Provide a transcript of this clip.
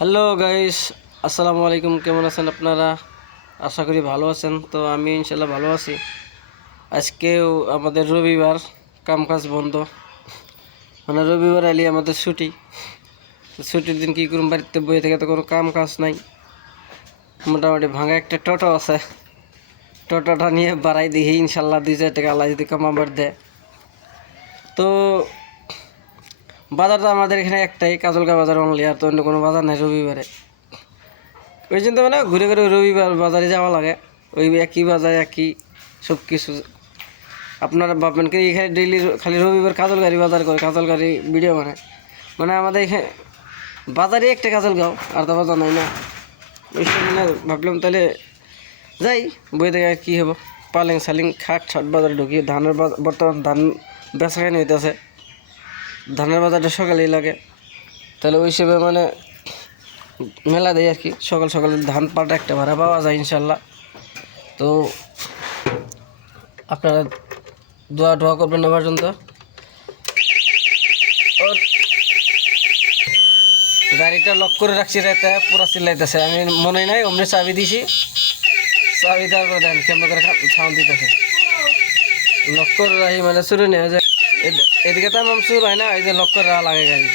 Hello guys, আসসালামু আলাইকুম। কেমন আছেন আপনারা? আশা করি ভালো আছেন। তো আমি ইনশাল্লাহ ভালো আছি। আজকেও আমাদের রবিবার, কামকাজ বন্ধ, মানে রবিবার আলি আমাদের ছুটি। ছুটির দিন কী করুন, বাড়িতে বই থেকে তো কোনো কাম কাজ নাই। মোটামুটি ভাঙা একটা টোটো আছে, টোটোটা নিয়ে বাড়াই দিই ইনশাল্লাহ 2-4 টাকা আল্লাহ যদি কামাবার দেয়। তো বাজার তো আমাদের এখানে একটাই, কাজলগা বাজার অনলি, আর তো অন্য কোনো বাজার নাই রবিবারে। ওই জন্য মানে ঘুরে ঘুরে রবিবার বাজারে যাওয়া লাগে। ওই একই বাজার, একই সব কিছু। আপনারা ভাববেন কি এখানে ডেইলি খালি রবিবার কাজল গাড়ি বাজার করে, কাজল গাড়ি ভিডিও বানায়। মানে আমাদের এখানে বাজারে একটা কাজল গাও, আর তো বাজার নাই না। ওই মানে ভাবলাম তাহলে যাই বই থেকে কী হবো, পালেং সালিং খাট ছাট বাজারে ঢুকি। ধানের বর্তমান ধান বেচা কেন হইতেছে, ধানের বাজারটা সকালেই লাগে। তাহলে ওই হিসেবে মানে মেলা দেয় আর কি। সকাল সকালে ধান পাটা একটা ভাড়া পাওয়া যায় ইনশাল্লাহ। তো আপনারা দোয়া টোয়া করবেন না পর্যন্ত। ওর গাড়িটা লক করে রাখছি, রাতে পুরা চিল্লাইতেছে। আমি মনে নাই অমনি চাবি দিছি, চাবি দেওয়ার পর দেন কেমন করে সাউন্ড দিতেছে। লক করে রাখি মানে চুরি নেওয়া যায়। এদিকে তো আমার চুর হয় না, এই যে লক করে রাখা লাগে গাড়ি।